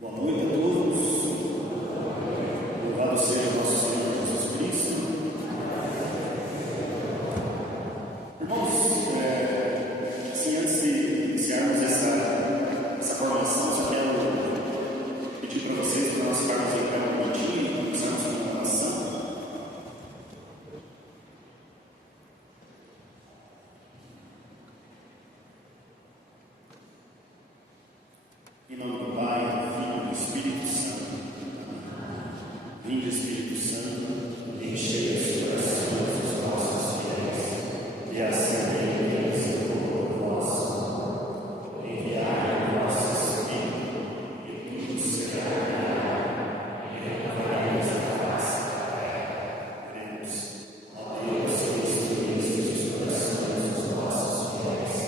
Boa noite a todos. Louvado seja nosso Senhor Jesus Cristo. Irmãos, assim, antes de iniciarmos essa formação, só quero pedir para vocês que nós ficarmos em pé um momentinho e começarmos com uma oração. Em nome do Pai, do Filho e do Espírito Santo. Vinde, Espírito Santo, enchei os corações dos nossos fiéis e acendei neles o fogo vosso. Enviai o vosso Espírito e tudo será criado e renovaremos a face da terra. Cremos, ó Deus, que instruíste os corações dos nossos fiéis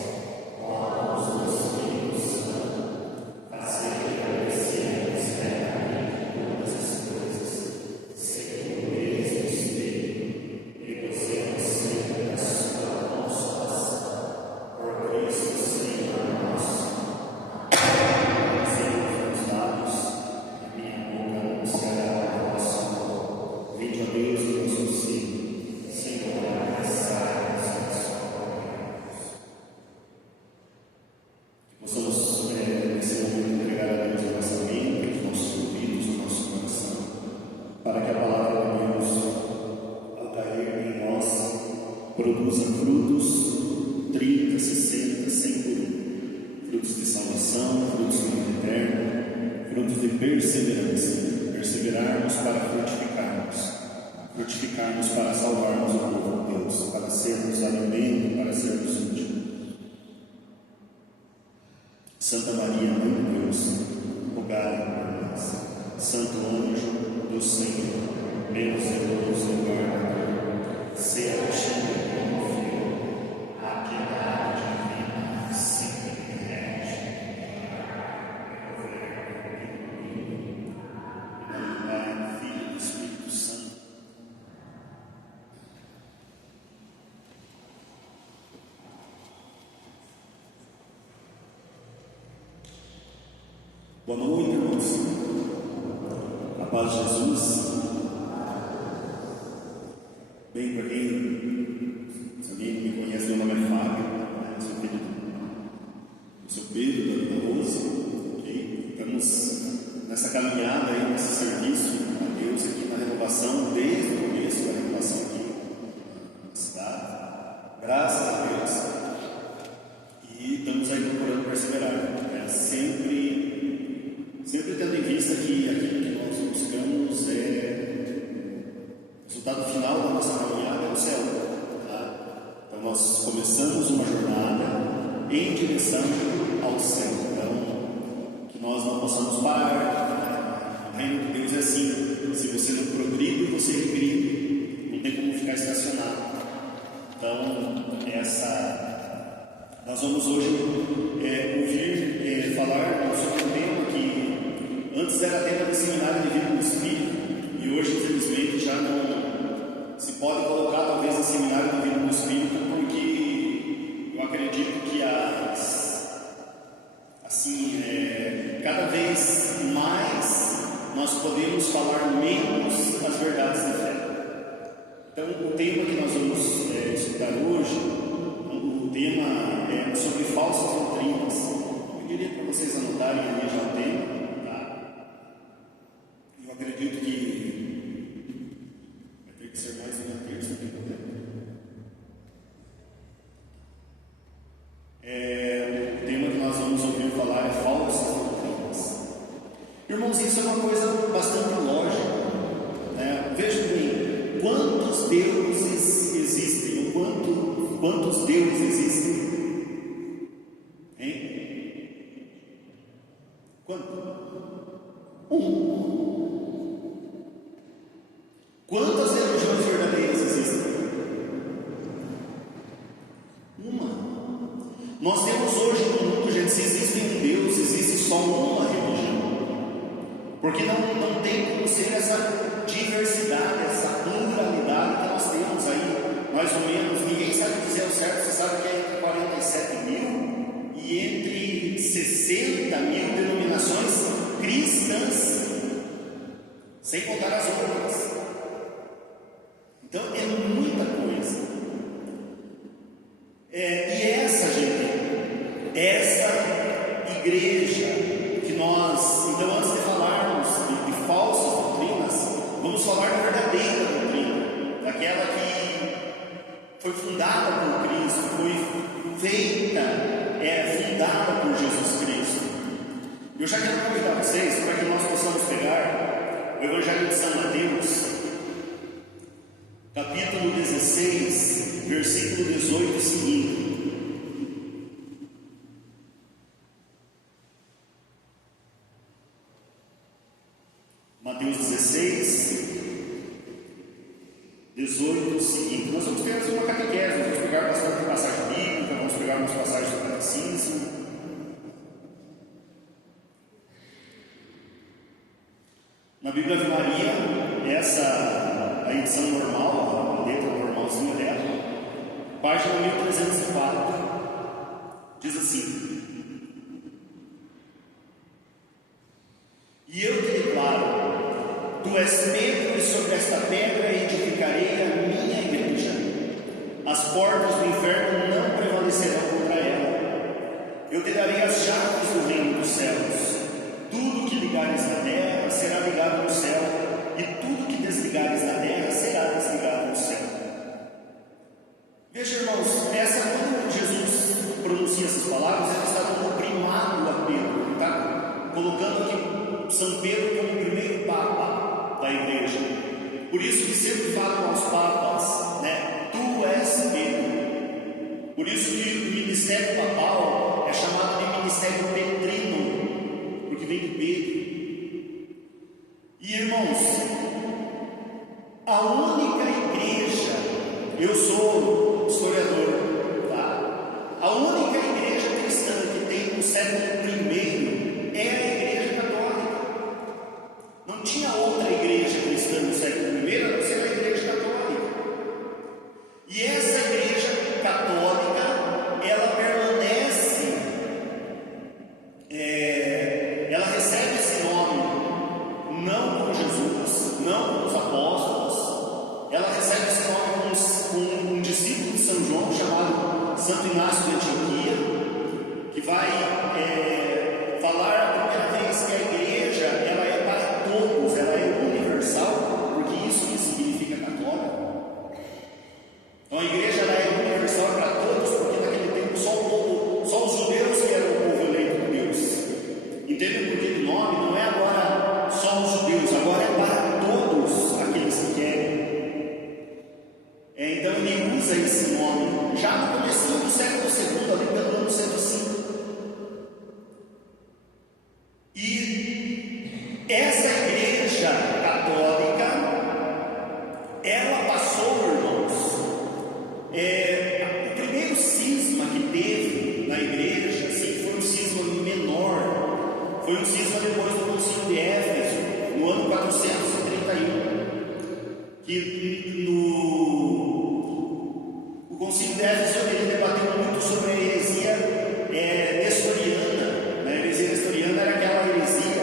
com a luz do Espírito Santo. Produza frutos 30, 60, 100 por um. Frutos de salvação, frutos de vida eterna, frutos de perseverança. Perseverarmos para frutificarmos. Frutificarmos para salvarmos o povo de Deus, para sermos alimento, para sermos úteis. Santa Maria, Mãe de Deus, rogai por nós. Santo anjo do Senhor, meu zeloso e guardador, seja cheio a piedade divina, sempre rege, em nome do Pai, do Filho e do Espírito Santo. Boa noite, irmãos. A paz de Jesus. Bem, para quem, se alguém me conhece, meu nome é Fábio, sou filho do seu Pedro, da Dona Rosa, okay? Estamos nessa caminhada aí, nesse serviço a Deus aqui na renovação, desde o começo da renovação aqui na cidade, graças a Deus, e estamos aí procurando perseverar, sempre tendo em vista que aquilo que nós buscamos o resultado final da nossa caminhada é o céu, tá? Então nós começamos uma jornada em direção ao céu, então que nós não possamos parar, né? O reino de Deus é assim, se você não progride, você regride, não tem como ficar estacionado. Então nós vamos hoje ouvir falar sobre um tema que antes era tema de seminário de vida no Espírito, e hoje infelizmente já não se pode colocar talvez em seminário de vida no Espírito, porque eu acredito que cada vez mais nós podemos falar menos as verdades da fé. Então o tema que nós vamos estudar hoje, o tema é sobre falsas doutrinas. Eu diria para vocês anotarem ali já o tema, tá? Eu acredito que vai ter que ser mais uma terça aqui, o tema que nós vamos ouvir falar é falsas doutrinas. Irmãos, isso é uma coisa bastante lógica, né? Vejam bem, quantos deuses existem? Quantos deuses existem? Hein? Quanto? Quantas religiões verdadeiras existem? Uma. Nós temos hoje no mundo, gente, se existe um Deus, existe só uma religião. Porque não tem como ser essa diversidade, essa pluralidade que nós temos aí, mais ou menos. Ninguém sabe dizer o certo, você sabe que é entre 47 mil e entre 60 mil denominações cristãs. cristãs, sem contar as outras. Então é muita coisa. E essa, gente, essa igreja que nós, então antes de falarmos de falsas doutrinas, vamos falar da verdadeira doutrina, daquela que foi fundada por Cristo, foi feita, fundada por Jesus Cristo. Eu já quero convidar vocês para que nós possamos pegar o Evangelho de São Mateus, capítulo 16, versículo 18 e seguinte. Mateus 16, 18 e seguinte. Nós vamos ter uma catequese, nós vamos pegar bastante passagem bíblica, vamos pegar umas passagens do catecismo. Na Bíblia de Maria, a edição normal, a letra normalzinha dela, página 1304, diz assim: E eu te declaro, tu és Pedro, e sobre esta pedra edificarei a minha igreja. As portas do inferno não prevalecerão contra ela. Eu te darei as chaves do reino dos céus. Tudo que ligares na terra será ligado no céu, e tudo que desligares na terra será desligado no céu. Veja, irmãos, quando Jesus pronuncia essas palavras, ele está dando primado a Pedro, ele está colocando aqui São Pedro como o primeiro papa da igreja. Por isso que sempre falam aos papas, né? Tu és Pedro. Por isso que o ministério papal é chamado de ministério petrino, porque vem de Pedro. E irmãos, a única igreja, eu sou historiador, tá? A única igreja cristã que tem no século I é a igreja católica. Não tinha outra igreja cristã no século I, a não ser a igreja católica. E essa igreja católica, ela permanece, ela recebe esse nome não com Jesus, não com os apóstolos, ela recebe esse nome com um discípulo de São João chamado Santo Inácio de Antioquia, que vai falar a primeira vez que a igreja ela é para todos, ela é universal, porque isso que significa católico. Então a igreja ela é universal para todos, porque naquele tempo só os judeus que eram o povo eleito por Deus. Entende o porquê do nome? Não é agora só os judeus, agora é para todos aqueles que querem. Então ele usa esse nome já no começo do século II, ali pelo ano 105. E essa igreja católica, ela passou, irmãos, o primeiro cisma que teve na igreja, assim, foi um cisma menor, foi um cisma depois do Concílio de Éfeso, no ano 431, que o Concílio de Éfeso ele debateu muito sobre a heresia nestoriana. A heresia nestoriana era aquela heresia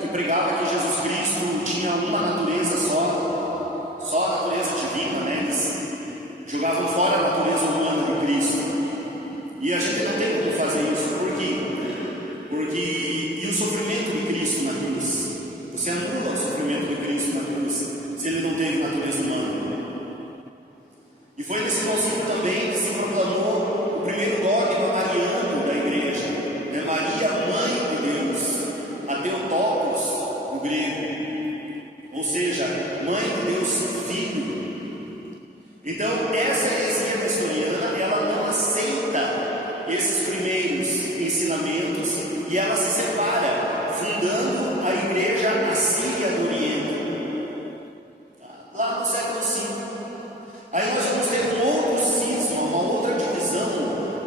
que pregava que Jesus Cristo tinha uma natureza só a natureza divina, né? Eles jogavam fora a natureza humana de Cristo. E a gente não tem como fazer isso. Por quê? E o sofrimento de Cristo na cruz? Você anula o sofrimento de Cristo na cruz se ele não teve natureza humana. E foi nesse concílio também que se proclamou o primeiro dogma mariano da igreja, né? Maria, mãe de Deus, a Theotokos, o grego, ou seja, mãe de Deus, filho. Então, essa heresia nestoriana, ela não aceita esses primeiros ensinamentos e ela se separa, fundando a igreja assíria do Oriente, lá no século V. Aí nós vamos ter um outro cisma, uma outra divisão,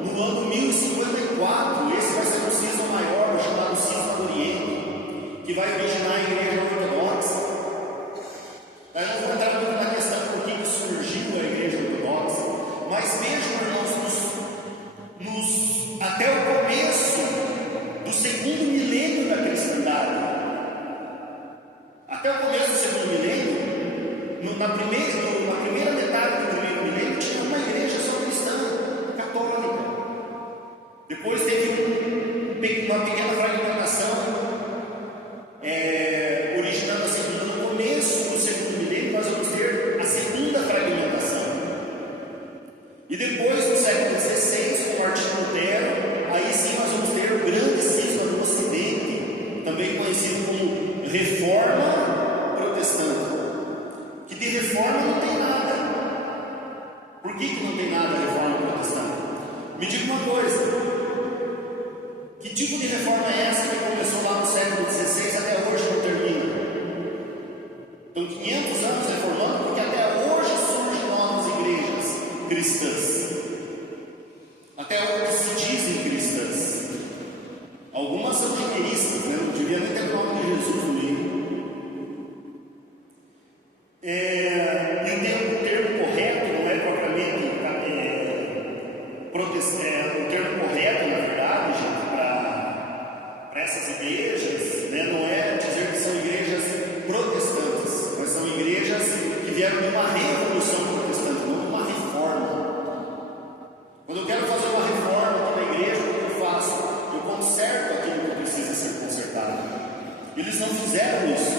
no ano 1054. Esse vai ser um cisma maior, chamado Cisma do Oriente, que vai originar a igreja ortodoxa. Aí nós vamos entrar muito na questão por que surgiu a igreja ortodoxa, mas mesmo, irmãos, até o começo do segundo milênio da cristandade, uma pequena fragmentação, originando a segunda. No começo do segundo milênio, nós vamos ter a segunda fragmentação. E depois, no século XVI, com Martinho Lutero, aí sim nós vamos ter o grande cisma do Ocidente, também conhecido como Reforma Protestante. Que de reforma não tem nada. Por que não tem nada a Reforma Protestante? Me diga uma coisa. Que tipo de reforma é essa que começou lá no século XVI até hoje não termina? Estão 500 anos reformando, porque até hoje surgem novas igrejas cristãs. Até hoje se dizem cristãs. Algumas são geneiristas, né? Não devia nem ter o nome de Jesus no meio. E o termo correto não é propriamente o termo correto, na verdade, gente, para essas igrejas, né, não é dizer que são igrejas protestantes, mas são igrejas que vieram de uma revolução protestante, não de uma reforma. Quando eu quero fazer uma reforma aqui na igreja, o que eu faço? Eu conserto aquilo que precisa ser consertado. Eles não fizeram isso.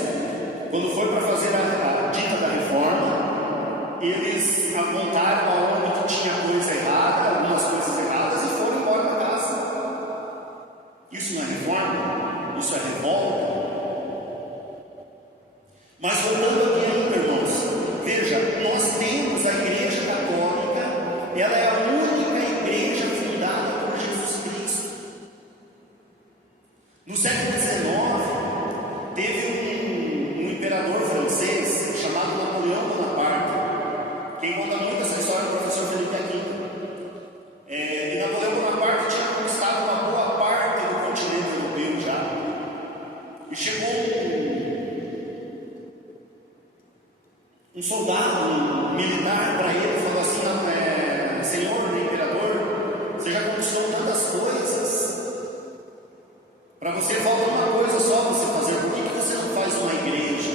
Quando foi para fazer a dita da reforma, eles apontaram aonde que tinha coisa errada, algumas coisas erradas, e foram embora da casa. Isso não é reforma? Isso é revolta? Mas voltando aqui ainda, irmãos, veja, nós temos a Igreja Católica, ela é a única igreja fundada por Jesus Cristo. No século XIX, teve um imperador francês chamado Napoleão Bonaparte. Quem conta muito essa história é o professor Felipe Aquino. E Napoleão Bonaparte tinha conquistado uma boa parte do continente europeu já. E chegou um soldado, um militar para ele, e falou assim: Senhor imperador, você já conquistou tantas coisas, para você falta uma coisa só você fazer. Por que você não faz uma igreja?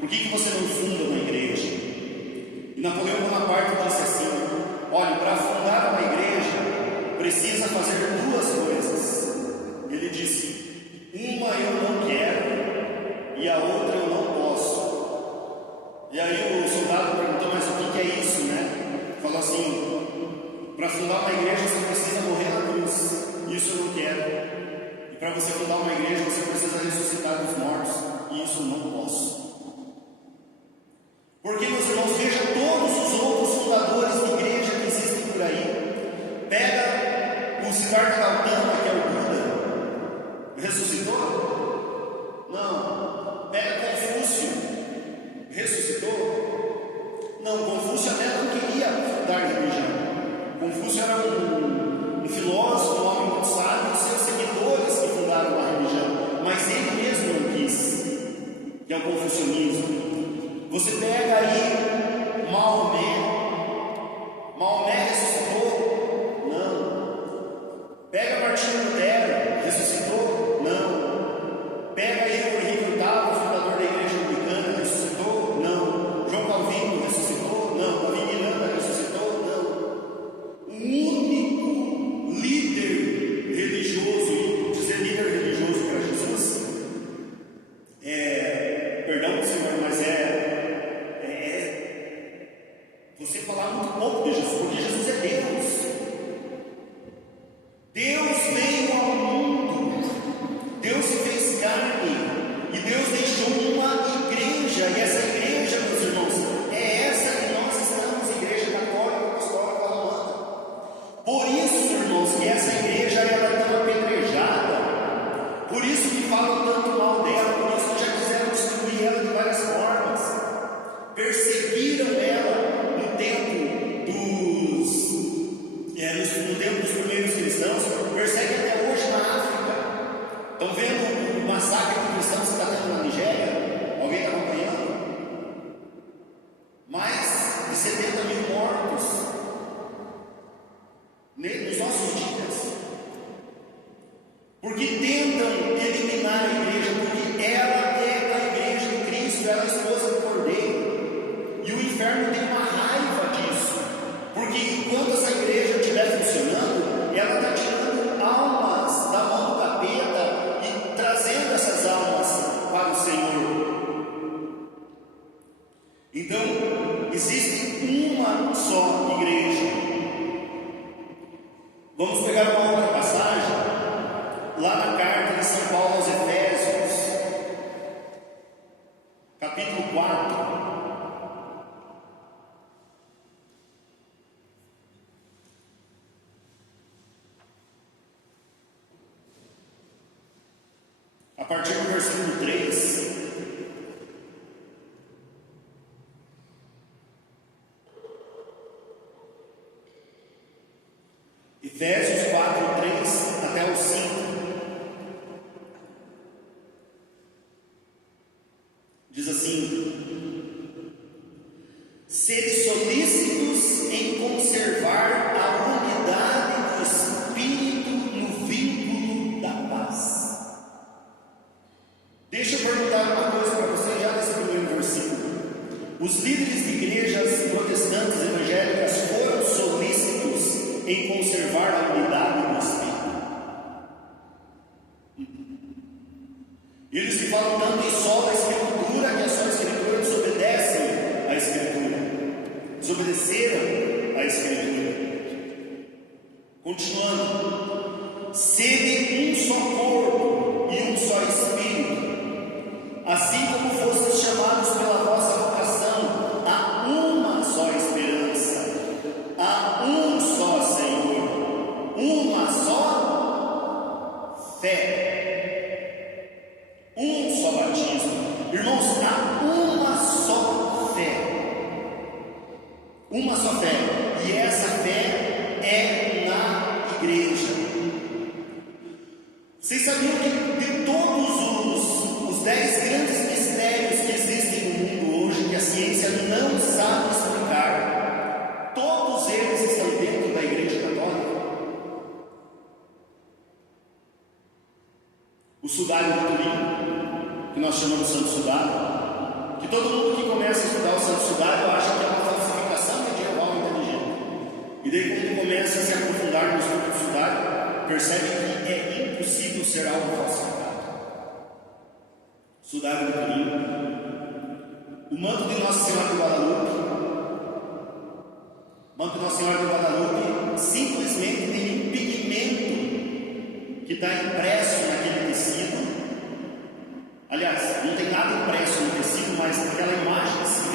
Por que você não funda uma igreja? E Napoleão Bonaparte disse assim: olha, para fundar uma igreja precisa fazer duas coisas. Ele disse: uma eu não quero e a outra eu não posso. E aí o soldado perguntou: mas o que é isso, né? Falou assim: para fundar uma igreja você precisa morrer na cruz. Isso eu não quero. E para você fundar uma igreja você precisa ressuscitar dos mortos. E isso eu não posso. Porque, meus irmãos, veja todos os outros fundadores de igreja que existem por aí. Pega o Siddhartha Gautama, que é o Buda. Ressuscitou? Não. Pega Confúcio. Ressuscitou? Não, Confúcio até não queria fundar religião. Confúcio era um filósofo, um homem muito sábio, e seus seguidores que fundaram a religião, mas ele mesmo não quis, que é o confucionismo. Você pega aí Maomé ressuscitou? Não. Pega Martinho Lutero, ressuscitou? Não. Pega aí o Henrique VIII, fundador da igreja anglicana, ressuscitou? Não. João Calvino ressuscitou? Não. Davi Miranda ressuscitou? Não. O único líder religioso, dizer líder religioso para Jesus, perdão, Senhor, mas você falar muito pouco de Jesus, porque Jesus é Deus. Deus veio ao mundo, Deus se fez carne, e Deus deixou uma igreja, e essa igreja, meus irmãos, é essa que nós estamos, Igreja Católica Apostólica Romana. Por isso, irmãos, que essa igreja ela é tão apedrejada, por isso que falam tanto mal dela, por isso que já quiseram destruir ela de várias formas, perseguiram ela no tempo dos primeiros cristãos, perseguem até hoje na África. Estão vendo o massacre de cristãos que está tendo na Nigéria? Alguém está acompanhando? Mais de 70 mil mortos nos nossos dias, porque tentam eliminar a igreja, porque ela é a igreja de Cristo, ela é a esposa do Cordeiro, e o inferno tem uma raiva disso, porque enquanto essa igreja estiver funcionando, ela está tirando almas da mão do Então, existe uma só igreja. Vamos pegar uma outra passagem, lá na carta de São Paulo aos Efésios, capítulo 4. A partir do versículo 3. Efésios 4, 3 até o 5. Diz assim: sede solícitos em conservar a unidade do Espírito no vínculo da paz. Deixa eu perguntar uma coisa para você já nesse primeiro versículo. Os líderes de igrejas protestantes evangélicas foram solícitos em conservar a unidade do Espírito. Eles que falam tanto em só da Escritura, que a só Escritura desobedecem à Escritura, desobedeceram à Escritura. Continuando: sede um só corpo e um só Espírito, assim como fostes chamados pela vossa vocação a uma só esperança, a um só Senhor, uma só fé, um só batismo. Irmãos, há uma só fé, uma só fé, e essa fé é na igreja. Vocês sabiam que de todos os 10 grandes mistérios que existem no mundo hoje, que a ciência não sabe explicar, todos eles estão dentro da Igreja Católica? O sudário de Turim, que nós chamamos de Santo Sudário, que todo mundo que começa a estudar o Santo Sudário acha que é uma falsificação medieval inteligente. E daí, quando começa a se aprofundar no estudo do sudário, percebe que é impossível ser algo falsificado. Sudário de Turim, o manto de Nossa Senhora de Guadalupe. O manto de Nossa Senhora de Guadalupe simplesmente tem um pigmento que está impresso naquele tecido. Aliás, não tem nada impresso no tecido, mas aquela imagem que se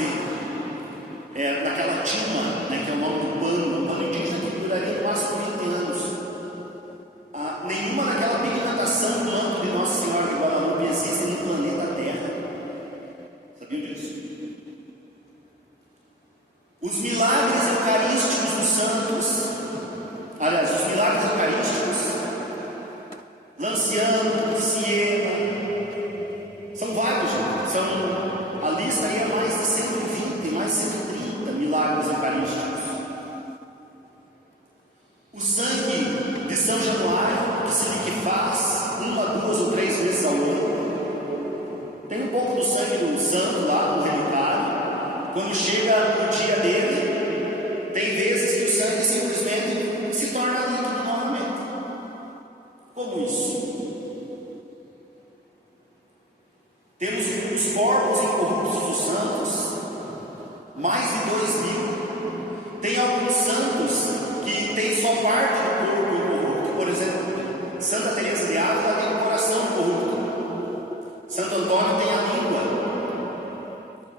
vê daquela tima, né, que é o nome do pano. O pano indígena que duraria no máximo 20 anos. Nenhuma daquela pigmentação do manto de Nossa Senhora de Guadalupe existe no planeta Terra. Sabiam disso? Os milagres eucarísticos dos santos, aliás, os milagres eucarísticos, Lanciano, Siena, são vários, gente. A lista aí é mais de 120, mais de 130 milagres eucarísticos. O sangue de São Januário, que se liquefaz 1, 2 ou 3 vezes ao ano. Tem um pouco do sangue do santo lá no relicário. Quando chega o dia dele, tem vezes que o sangue simplesmente se torna líquido novamente. Como isso? Temos os corpos incorruptos dos santos, mais de 2.000. Tem alguns santos que tem só parte do corpo incorrupto. Por exemplo, Santa Teresa de Ávila tem o coração incorrupto. Santo Antônio tem a língua.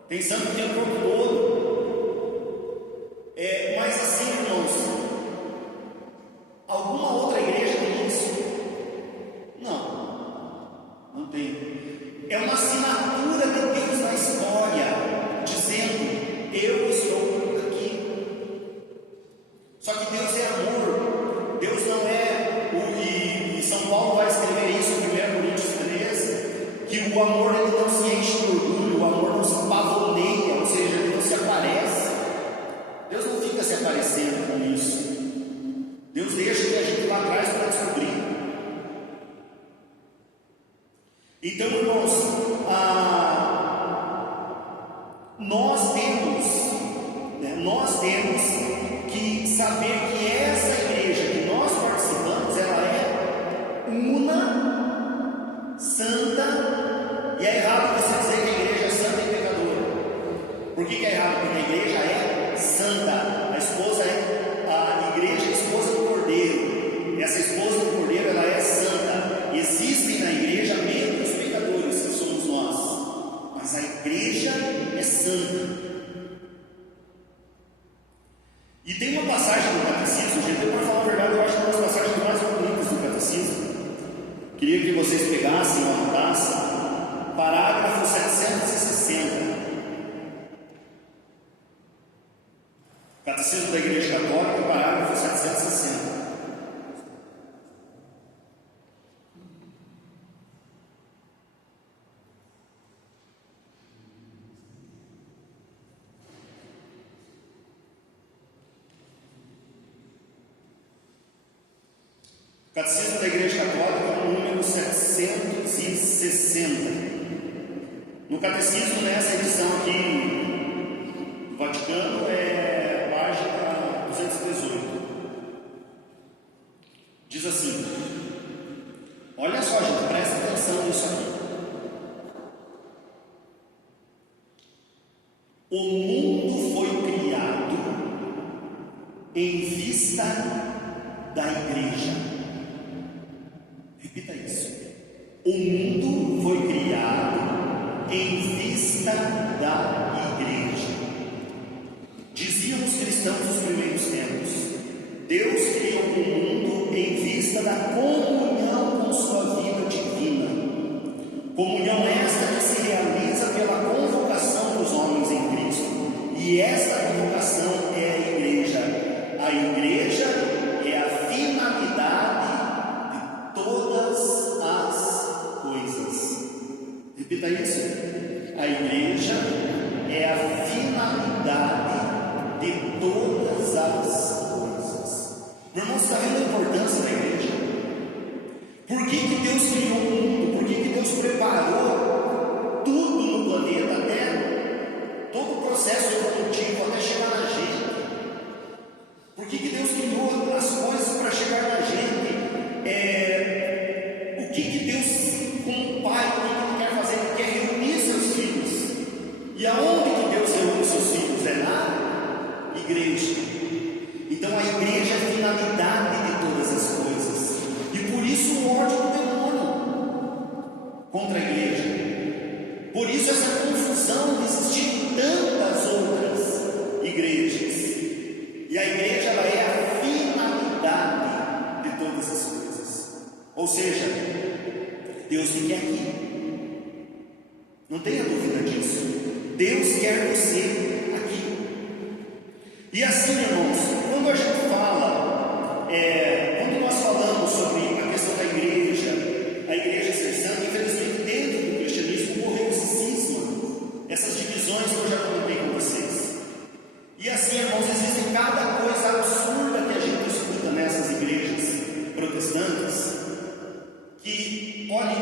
Tem santo que tem o corpo todo. Mas assim, irmãos, alguma outra igreja tem isso? Não tem. É uma assinatura de Deus na história, dizendo: eu estou aqui. Só que Deus é amor. Deus não é e São Paulo vai escrever isso em 1 Coríntios 13, que o amor ele não se enche de orgulho, o amor não se pavoneia, ou seja, ele não se aparece. Deus não fica se aparecendo com isso. Deus deixa que a gente vá atrás para descobrir. Então, irmãos, nós temos que saber que essa igreja que nós participamos, ela é una, santa, e é errado você dizer que a igreja é santa e pecadora, porque que é errado? Porque a igreja é santa. A igreja é a esposa do Cordeiro. Essa esposa do Cordeiro, ela é santa. Existem na igreja membros pecadores, que somos nós, mas a igreja é santa. E tem uma passagem do Catecismo, gente, para falar a verdade, eu acho que é uma das passagens mais bonitas do Catecismo. Queria que vocês pegassem ou anotassem, parágrafo 760. Catecismo da Igreja Católica, parágrafo 760. Catecismo da Igreja Católica, número 760. No Catecismo, nessa edição aqui do Vaticano, é página 218. Diz assim: olha só, gente, presta atenção nisso aqui. O mundo foi criado em vista da igreja. Repita isso. O mundo foi criado em vista da igreja. Diziam os cristãos dos primeiros tempos: Deus criou o mundo em vista da comunhão com sua vida divina. Comunhão esta que se realiza pela convocação dos homens em Cristo. E esta convocação é a igreja. A igreja é a finalidade todas as coisas. Repita isso. A igreja é a finalidade de todas as coisas. Meu irmão, você está vendo a importância da igreja? Por que Deus criou o mundo? Por que Deus preparou tudo no planeta, até todo o processo evolutivo, até chegar na gente? Por que Deus criou as coisas para chegar na gente? O que Deus, como Pai, o que Ele quer fazer? Ele quer reunir seus filhos. E aonde que Deus reúne seus filhos? É na igreja. Então a igreja é a finalidade de todas as coisas. E por isso o ódio do demônio contra a igreja. Por isso essa confusão de existir tantas outras igrejas. E a igreja, ela é a finalidade de todas as coisas. Ou seja, Deus te quer aqui. Não tenha dúvida disso. Deus quer você aqui. E assim, irmãos, quando a gente fala, quando nós falamos sobre a questão da igreja, a igreja ser santa, infelizmente dentro do cristianismo morreu esse cisma, essas divisões que eu já comentei com vocês. E assim, irmãos, existem cada coisa absurda que a gente escuta nessas igrejas protestantes, que, olha,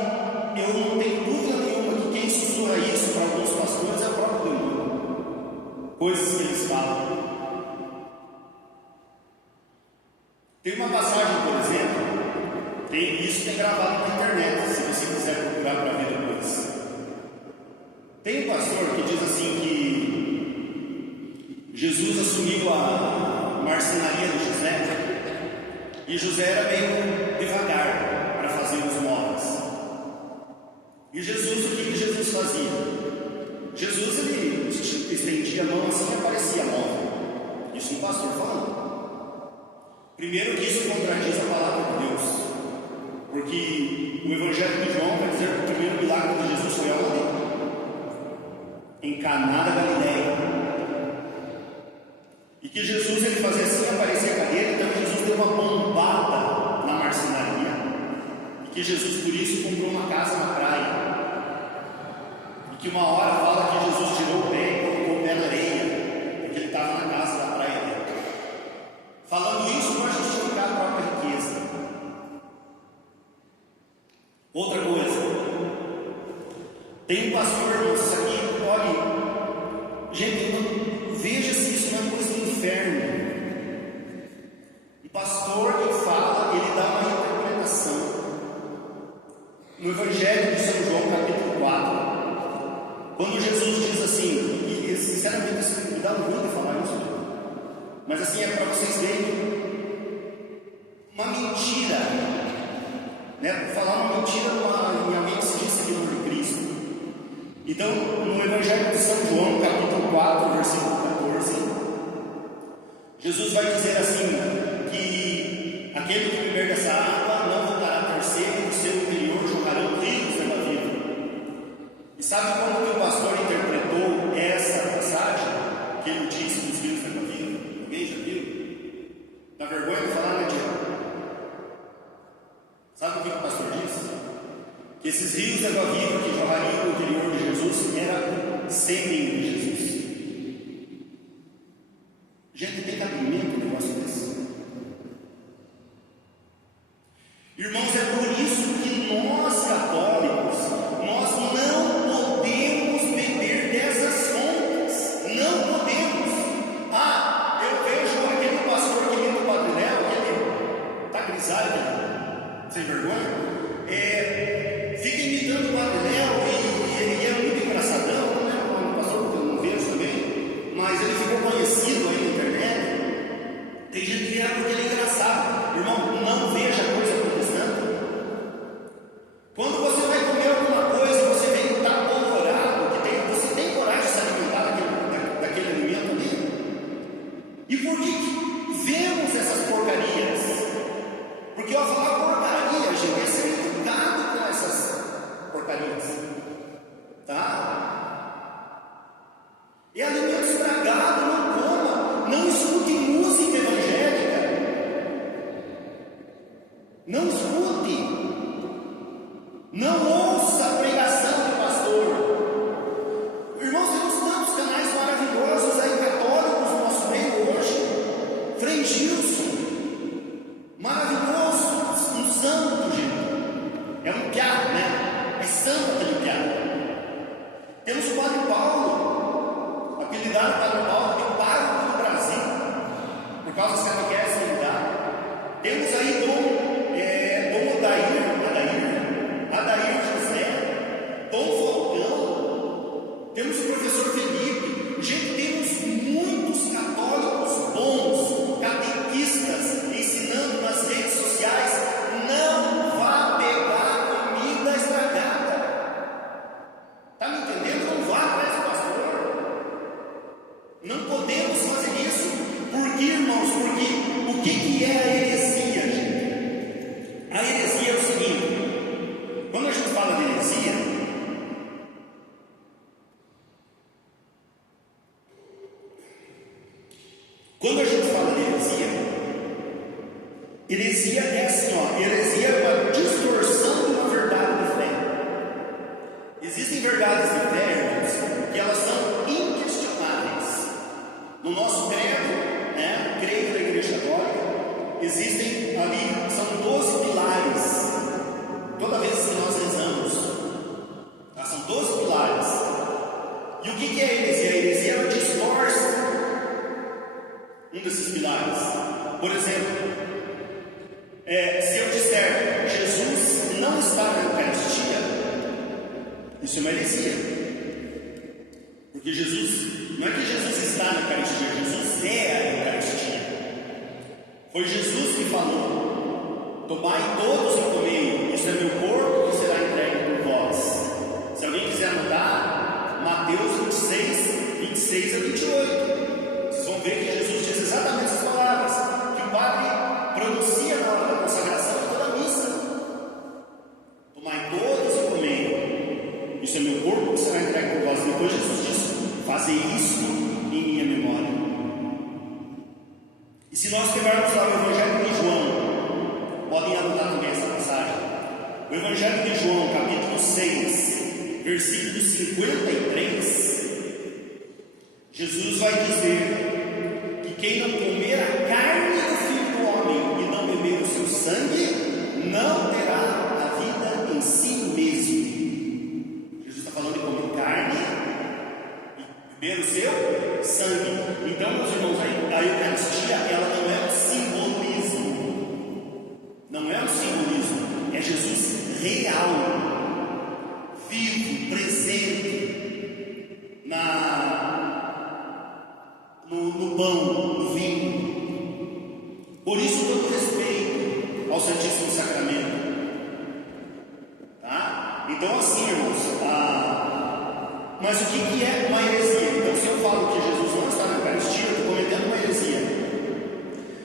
eu não tenho dúvida nenhuma que quem sussurra isso para alguns pastores é o próprio demônio. Coisas que eles falam. Tem uma passagem, por exemplo, isso tem gravado na internet, se você quiser procurar para ver depois. Tem um pastor que diz assim que Jesus assumiu a marcenaria de José, e José era meio devagar para fazer os móveis. E Jesus, o que Jesus fazia? Jesus, ele estendia a mão assim e aparecia móvel. Isso um pastor falando. Primeiro que isso contradiz a palavra de Deus, porque o Evangelho de João vai dizer que o primeiro milagre de Jesus foi aonde? Em Caná da Galileia. E que Jesus, ele fazia assim, aparecia a cadeira. Então Jesus deu uma bombada na marcenaria, e que Jesus por isso comprou uma casa na praia, e que uma hora fala que Jesus tirou o pé e colocou o pé na areia, porque ele estava na casa da praia dele, falando isso para justificar a própria riqueza. Outra coisa, tem um pastor, isso aqui, olha, gente, veja se isso não é coisa do inferno. Um pastor que fala, ele dá uma interpretação no Evangelho de São João, capítulo 4. Quando Jesus diz assim, e sinceramente isso me dá orgulho de falar isso, mas assim é para vocês verem uma mentira, né? Falar uma mentira em alguém que se diz seguidor de Cristo. Então, no Evangelho de São João, capítulo 4, versículo 14, Jesus vai dizer assim, que aquele que beber dessa água não voltará a ter sede, do seu interior jorrarão rios de água viva. E sabe como que o pastor interpretou essa passagem, que ele disse dos rios de água viva? Alguém já viu? Dá vergonha de falar, né, Diego? Sabe o que o pastor disse? Que esses rios de água viva que jorrariam no interior de Jesus era sêmen de Jesus. Gente, tem cabimento um negócio desse? Irmãos, é por isso que nós católicos, nós não podemos beber dessas fontes. Não podemos. Ah, eu vejo aquele pastor que vem do Padre Léo, aquele tá grisalho, sem vergonha, fica imitando o Padre Léo e ele é muito engraçadão, né? Um pastor que eu não vejo também, mas ele ficou conhecido aí na internet. Tem gente que acha que ele é engraçado. Irmão, não veja coisa protestante. Quando você vai comer alguma coisa, você vem estar colorado, você tem coragem de se alimentar daquele alimento ali? E por que vemos essas porcarias? Porque ao falar porcaria, gente, é ser educado com essas porcarias, tá? E alimento estragado, não coma, não escute música evangélica, não escute, não ouça a pregação do pastor. Irmãos, temos tantos canais maravilhosos aí católicos no nosso meio hoje. Frei Gilson, maravilhoso, um santo, gente. É um piá, né? É santo aquele piá. Temos o Padre Paulo, apelidado Padre Paulo, que pároco do Brasil, por causa das catequeses que ele dá. Temos aí Dom Adair José, Dom Falcão, temos o professor Felipe. Gente, temos muitos católicos bons, catequistas, ensinando nas redes sociais: não vá pegar comida estragada. Está me entendendo? Não vá atrás do pastor. Não podemos fazer isso. Por quê, irmãos? Porque o que é a heresia, gente? A heresia é o seguinte: quando a gente fala de heresia, heresia é assim, ó, heresia é uma distorção de uma verdade de fé. Existem verdades de fé, irmãos, que elas são inquestionáveis. No nosso credo, né, creio da Igreja Católica, existem ali, são 12 pilares. Toda vez que nós rezamos, tá? São 12 pilares. E o que é a heresia? A heresia ela distorce um desses pilares. Por exemplo, se eu disser Jesus não está na Eucaristia, isso é uma heresia. Porque Jesus, não é que Jesus está na Eucaristia, Jesus é a Eucaristia. Foi Jesus que falou: tomai todos e comei, isso é meu corpo que será entregue por vós. Se alguém quiser anotar, Mateus 26 a 28. Vocês vão ver que Jesus diz exatamente essas palavras que o Padre pronuncia na hora da consagração de toda a missa: tomai todos e comei, isso é meu corpo que será entregue por vós. Depois Jesus diz: fazei isso em minha memória. E se nós pegarmos lá o Evangelho de João, podem anotar também essa passagem. O Evangelho de João, capítulo 6, versículo 53, Jesus vai dizer que quem não comer a carne do Filho do Homem e não beber o seu sangue, não terá a vida em si mesmo. Jesus está falando de comer carne e beber o seu sangue. Então, meus irmãos, a Eucaristia, ela não é um simbolismo. Não é um simbolismo. É Jesus real, vivo, presente. no pão, no vinho. Por isso todo respeito ao Santíssimo Sacramento. Tá? Então assim, irmãos, mas o que é uma heresia? Então se eu falo que Jesus não está na Eucaristia, eu estou cometendo uma heresia.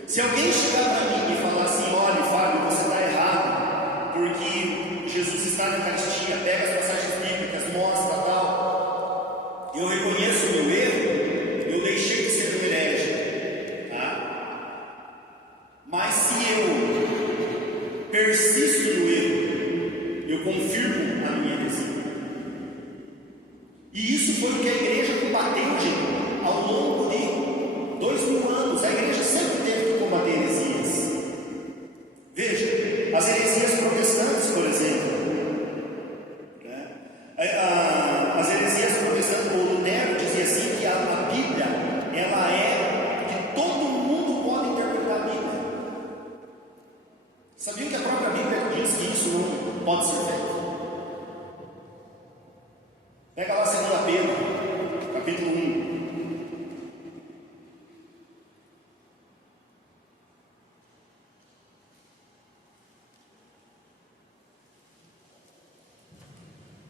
Se alguém chegar para mim e falar assim, olha Fábio, você está errado, porque Jesus está na Eucaristia, pega as passagens bíblicas, mostra tal, eu reconheço o meu erro, eu deixei de ser um herege, tá? Mas se eu persisto no erro, eu confirmo a minha heresia. E isso foi o que a igreja combateu, gente, ao longo de 2000 anos. A igreja sempre teve que combater heresias. Veja, as heresias protestantes, por exemplo, né? As heresias protestantes, o Lutero dizia assim que a Bíblia, ela é que todo mundo pode interpretar a Bíblia. Sabiam que a própria Bíblia diz que isso não pode ser feito? Pega lá 2 Pedro, capítulo 1.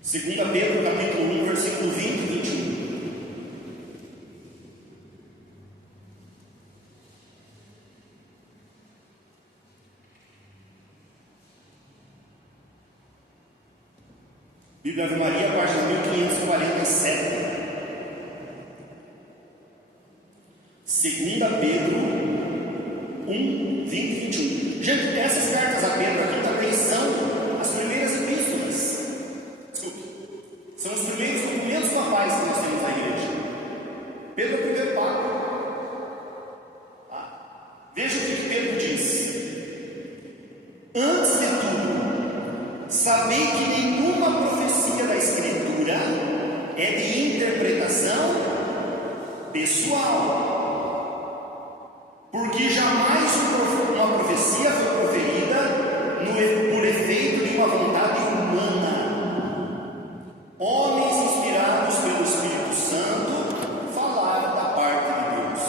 Segunda Pedro, capítulo 1, versículo 20 e 21. Bíblia Ave Maria, página 1547. Segunda Pedro 1, 20 e 21. Gente, essas cartas a Pedro aqui também são as primeiras epístolas. Desculpe. São os primeiros documentos papais que nós temos na igreja. Pedro é o primeiro papa. Veja o que Pedro diz. Antes de tudo, sabei que nenhuma profecia da Escritura é de interpretação pessoal, porque jamais uma profecia foi proferida por efeito de uma vontade humana. Homens inspirados pelo Espírito Santo falaram da parte de Deus.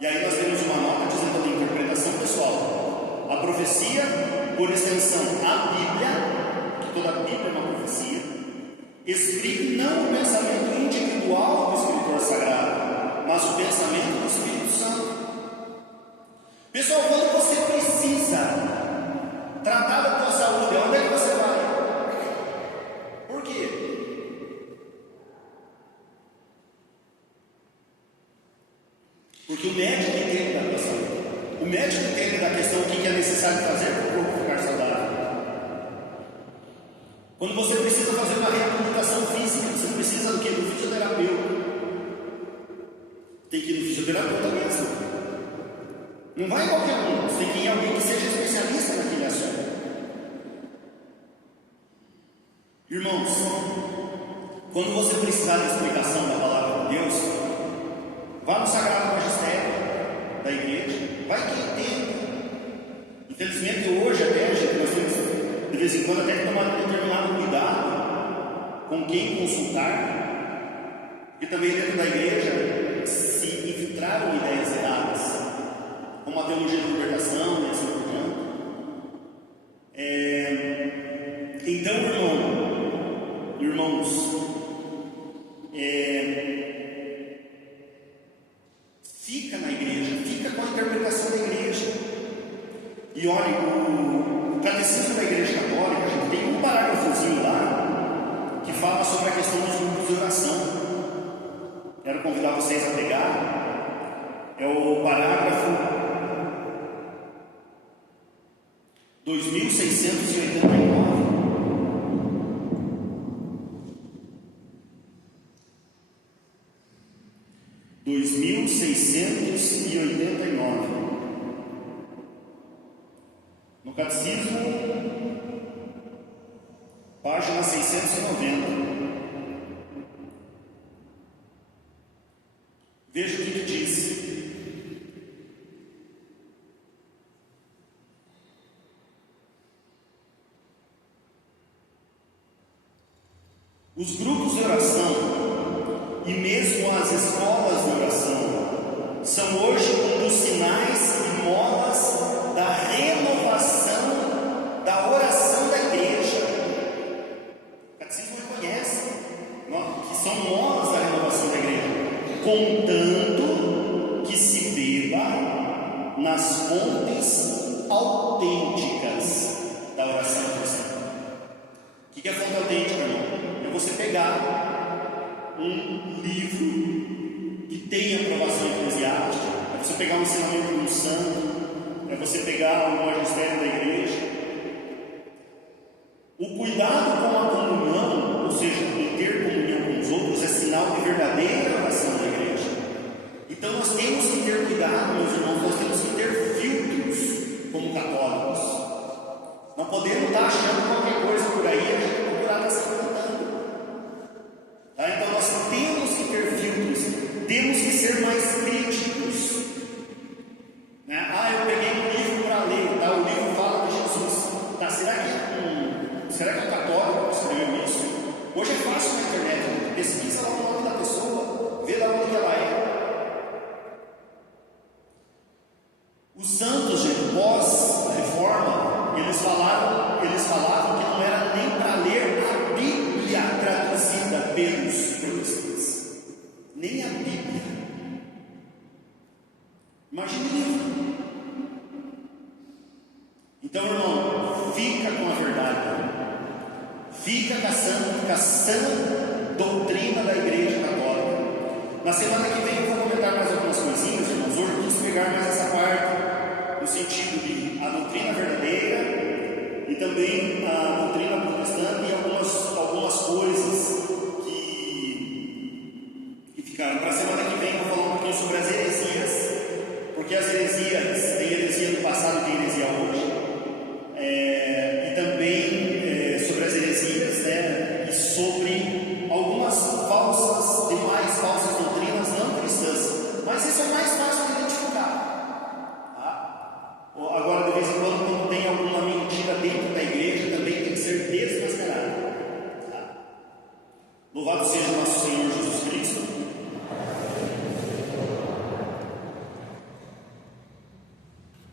E aí nós temos uma nota dizendo de interpretação pessoal. A profecia, por extensão, a Bíblia, que toda a Bíblia é uma profecia, explica não o pensamento individual do escritor sagrado, mas o pensamento do Espírito Santo. Pessoal, quando você precisa tratar da tua saúde, onde é que você vai? Por quê? Porque o médico entende da tua saúde. O médico entende da questão do que é necessário fazer para o corpo ficar saudável. Quando você precisa fazer uma reabilitação física, você precisa do quê? Do fisioterapeuta. Tem que ir no fisioterapeuta mesmo. Não vai em qualquer um, você tem que ir em alguém que seja especialista naquele assunto. Irmãos, quando você precisar de explicação da palavra de Deus, vá no Sagrado Magistério da igreja, vai que entenda. Infelizmente hoje até, gente, nós temos de vez em quando até que tomar um determinado cuidado com quem consultar, porque também dentro da igreja se infiltraram ideias erradas, como a teologia da libertação e assim por diante. Então, irmãos, fica na igreja, fica com a interpretação da igreja. E olha, o Catecismo da Igreja Católica, a gente tem um parágrafozinho lá que fala sobre a questão dos grupos de oração. Quero convidar vocês a pegar. É o parágrafo 2689. No Catecismo, página 690. Veja o que ele diz. Os grupos de oração e mesmo as escolas de oração são hoje um dos sinais e molas da renovação da oração da igreja. O catecismo reconhece que são molas da renovação da igreja, contanto que se beba nas fontes autênticas da oração cristã. O que é fonte autêntica, irmão? É você pegar um livro que tem aprovação eclesiástica, é você pegar um ensinamento de um santo, é você pegar o magistério da igreja. O cuidado com a comunhão, ou seja, em ter comunhão com os outros, é sinal de verdadeira oração da igreja. Então nós temos que ter cuidado, meus irmãos, nós temos que ter filtros como católicos. Não podemos estar achando qualquer coisa por aí, a gente procurar estar se encantando. Tá? Então nós temos que ter filtros, temos que ser mais críticos. Né? Eu peguei um livro para ler, tá? O livro fala de Jesus. Tá? Será que é um católico que escreveu isso? Hoje é fácil na internet, pesquisa lá o nome da pessoa, vê lá onde ela é. Os santos, gente, pós-reforma, eles falavam que não era nem para ler a Bíblia traduzida pelos protestantes, nem a Bíblia. Imagine isso. Então, irmão, fica com a verdade, fica com a sã doutrina da Igreja Católica. Na semana que vem eu vou comentar mais algumas coisinhas, irmãos. Hoje eu quis pegar mais essa parte, no sentido de a doutrina verdadeira e também a doutrina protestante e algumas coisas que ficaram. Para a semana que vem eu vou falar um pouquinho sobre as heresias, porque as heresias, tem heresia do passado e tem heresia hoje, e também sobre as heresias, né, e sobre algumas demais falsas doutrinas não cristãs, mas isso é mais fácil de identificar. Tá? Agora, de vez em quando tem alguma mentira dentro da igreja, também tem que ser desmascarada.